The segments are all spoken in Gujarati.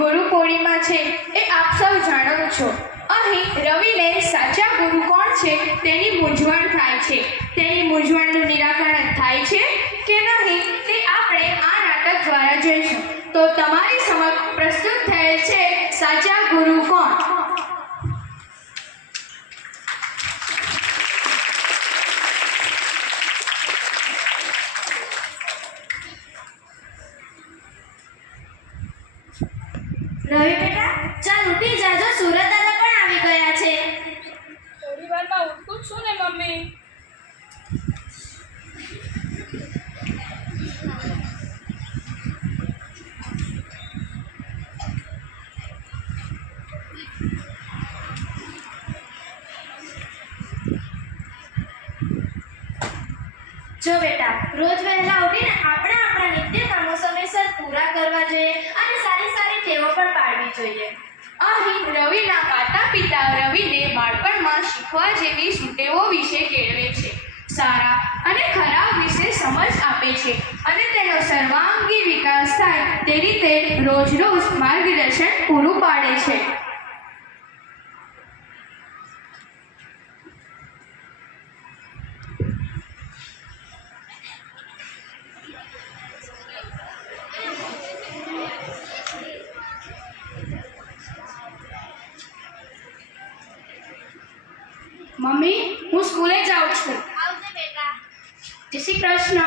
ગુરુ પૂર્ણિમા છે એ આપ સૌ જાણો છો. અહીં રવિને સાચા ગુરુ કોણ છે તેની મૂંઝવણ થાય છે. તેની મૂંઝવણનું નિરાકરણ થાય છે કે નહીં તે આપણે આ નાટક દ્વારા જોઈશું. તો તમારી સમક્ષ પ્રસ્તુત થયેલ છે સાચા ગુરુ કોણ. રવિ બેટા, ચાલ ઉઠી જાજો, સુરત દાદા પણ આવી ગયા છે. થોડી વારમાં ઉઠું છું ને મમ્મી. જો બેટા, રોજ વહેલા ઉઠીને આપણે આપણા નિત્ય કામો સમયસર પૂરા કરવા જોઈએ અને સારી સારી ટેવો પણ પાડવી જોઈએ. અહીં રવિના માતા પિતા રવિને બાળપણમાં શીખવા જેવી સુટેવો વિશે કેળવે છે. સારા અને ખરાબ વિશે સમજ આપે છે અને તેનો સર્વાંગી વિકાસ થાય તે રીતે રોજ રોજ માર્ગદર્શન પૂરું પાડે છે. મમ્મી, હું સ્કૂલે જાઉં છું. આવજે બેટા. જય શ્રી કૃષ્ણ.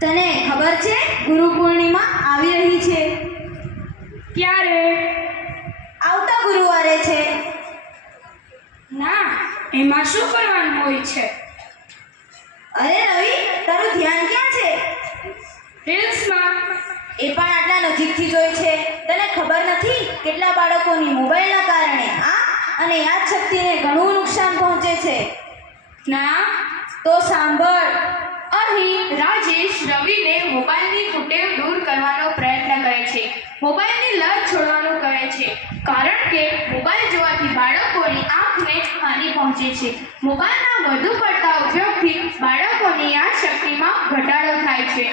તને ખબર છે ગુરુ પૂર્ણિમા આવી રહી છે? ક્યારે? આવતા ગુરુવારે છે. ના, એમાં શું કરવાનું હોય છે? અરે રવિ, તારું ધ્યાન ક્યાં છે? રીલ્સમાં. એ પણ આટલા નજીકથી જોઈ છે. તને ખબર નથી કેટલા બાળકોની મોબાઈલના કારણે આંખ અને યાદશક્તિને ઘણું નુકસાન પહોંચે છે? ના. તો સાંભળ. અહીં રાજેશ રવિને મોબાઈલની કુટેવ દૂર કરવાનો પ્રયત્ન કરે છે. મોબાઈલની લત છોડવાનું કહે છે, કારણ કે મોબાઈલ જોવાથી બાળકોની આંખને હાનિ પહોંચે છે. મોબાઈલના વધુ પડતા ઉપયોગથી બાળકોની યાદશક્તિમાં ઘટાડો થાય છે.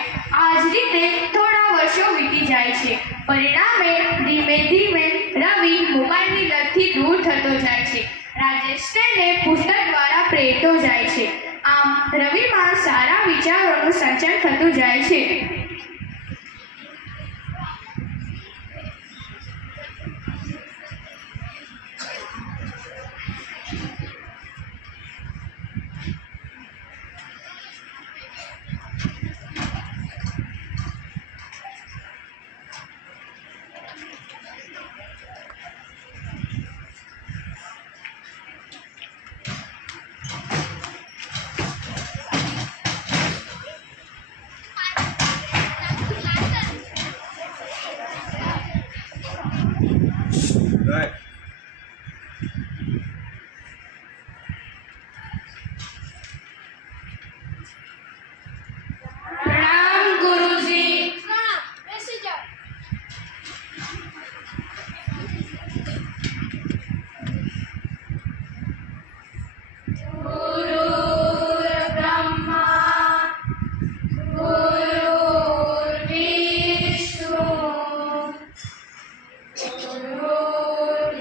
આ જ રીતે થોડા વર્ષો વીતી જાય છે. પરિણામે ધીમે ધીમે રવિ મોબાઈલની લતથી દૂર થતો જાય છે. રાજેશ તેને પુસ્તક દ્વારા પ્રેરતો જાય છે. આમ રવિમાં સારા વિચારોનું સંચાર થતું જાય છે. Right. પ્રણામ ગુરુજી. બેસી જાઓ. ગુરુર્બ્રહ્મા, ગુરુર્વિષ્ણુ, ગુરુર્દેવો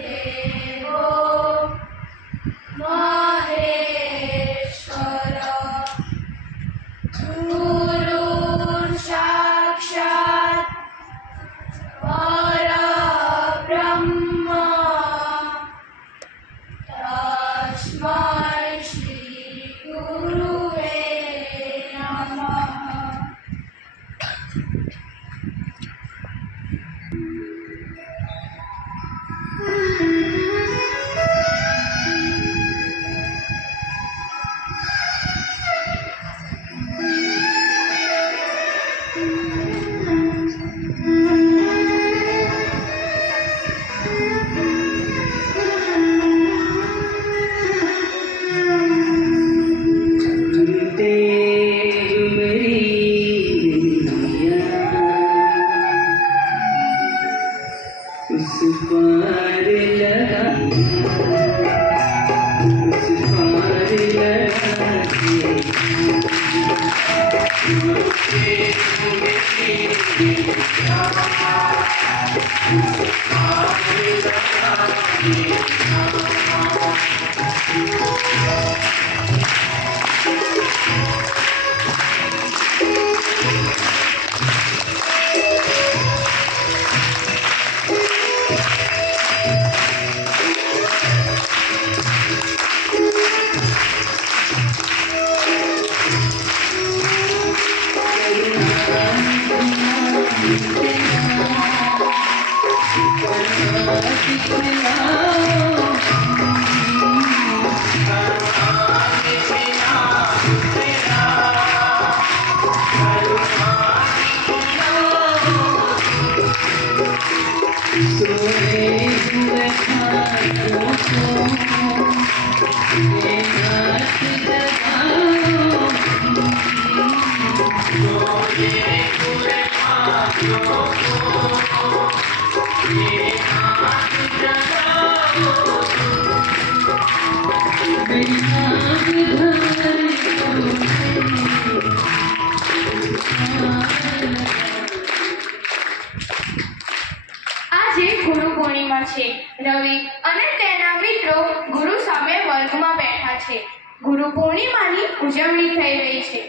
આજે ગુરુ પૂર્ણિમા છે. રવિ અને તેના મિત્રો ગુરુ સામે વર્ગમાં બેઠા છે. ગુરુ પૂર્ણિમાની ઉજવણી થઈ રહી છે.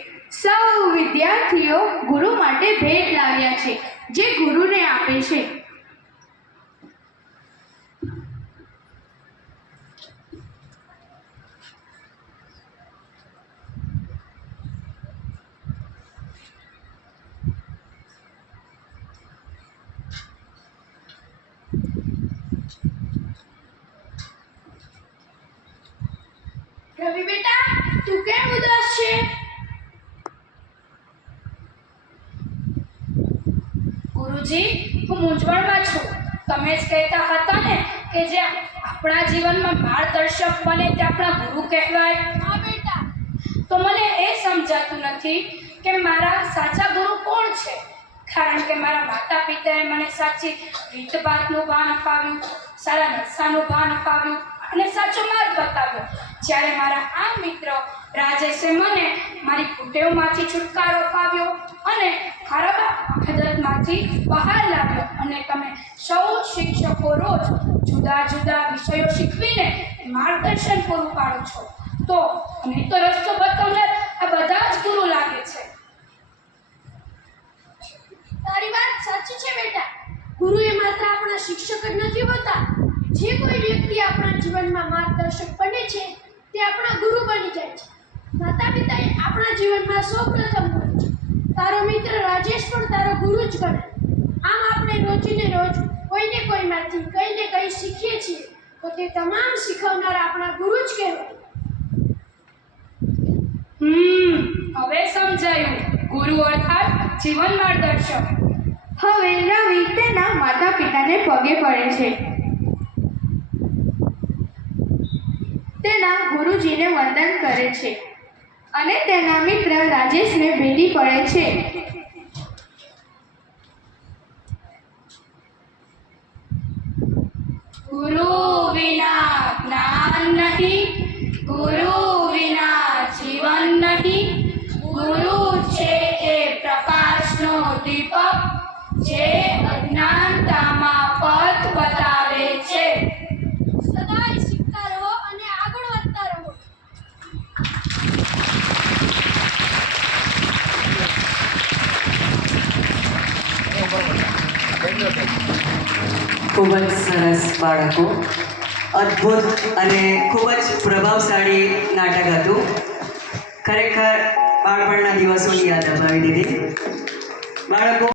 સૌ વિદ્યાર્થીઓ ગુરુ માટે ભેટ લાવ્યા છે, જે ગુરુને આપે છે. રવિ બેટા, તું કેમ ઉદાસ છે? ગુરુજી, હું મૂંઝવણમાં છું. તમે જ કહેતા હતા ને કે જે આપણા જીવનમાં માર્ગદર્શક બને તે આપણા ગુરુ કહેવાય. હા બેટા. તો મને એ સમજાતું નથી કે મારા સાચા ગુરુ કોણ છે. કારણ કે મારા માતા પિતાએ મને સાચી રીતભાતનું ભાન અપાવ્યું, સારા નકશાનું ભાન અપાવ્યું અને સાચો માર્ગ બતાવ્યો. જ્યારે મારા આ મિત્ર રાજેશે મને મારી કુટેવમાંથી છુટકારો અપાવ્યો અને ખરાબ આદતમાંથી બહાર લાવ્યો, અને તમે સૌ શિક્ષકો રોજ જુદા જુદા વિષયો શીખવીને માર્ગદર્શન પૂરું પાડો છો, તો મને તો રસ્તો બતાવનાર આ બધા જ ગુરુ લાગે છે. તારી વાત સાચી છે બેટા. ગુરુ એ માત્ર આપણા શિક્ષક જ નથી હોતા. જે કોઈ વ્યક્તિ આપણા જીવનમાં માર્ગદર્શક બને છે તે આપણા ગુરુ બની જાય છે. માતા પિતા એ આપણા જીવનમાં સૌપ્રથમ ગુરુ છે. તારો મિત્ર રાજેશ પણ તારો ગુરુ જ ગણાય. આમ આપણે રોજને રોજ કોઈને કોઈમાંથી કંઈ ને કંઈ શીખીએ છીએ, તો તે તમામ શીખવનાર આપણા ગુરુ જ કહેવાય. હવે સમજાયું. ગુરુ અર્થાત જીવન માર્ગદર્શક. હવે રવિ તેના માતા પિતાને પગે પડે છે. તેના ગુરુજીને વંદન કરે છે અને તેના મિત્ર રાજેશને ભેટી પડે છે. ગુરુ વિના જ્ઞાન નહીં, ગુરુ વિના જીવન નહીં. ગુરુ છે એ પ્રકાશનો દીપક, જે અજ્ઞાનતામાં પથ બતાવે છે. સદાય શીખતા રહો અને આગળ વધતા રહો. ખૂબ જ સરસ બાળકો, અદ્ભુત અને ખૂબ જ પ્રભાવશાળી નાટક હતું. ખરેખર બાળપણના દિવસોની યાદ અપાવી દીધી બાળકો.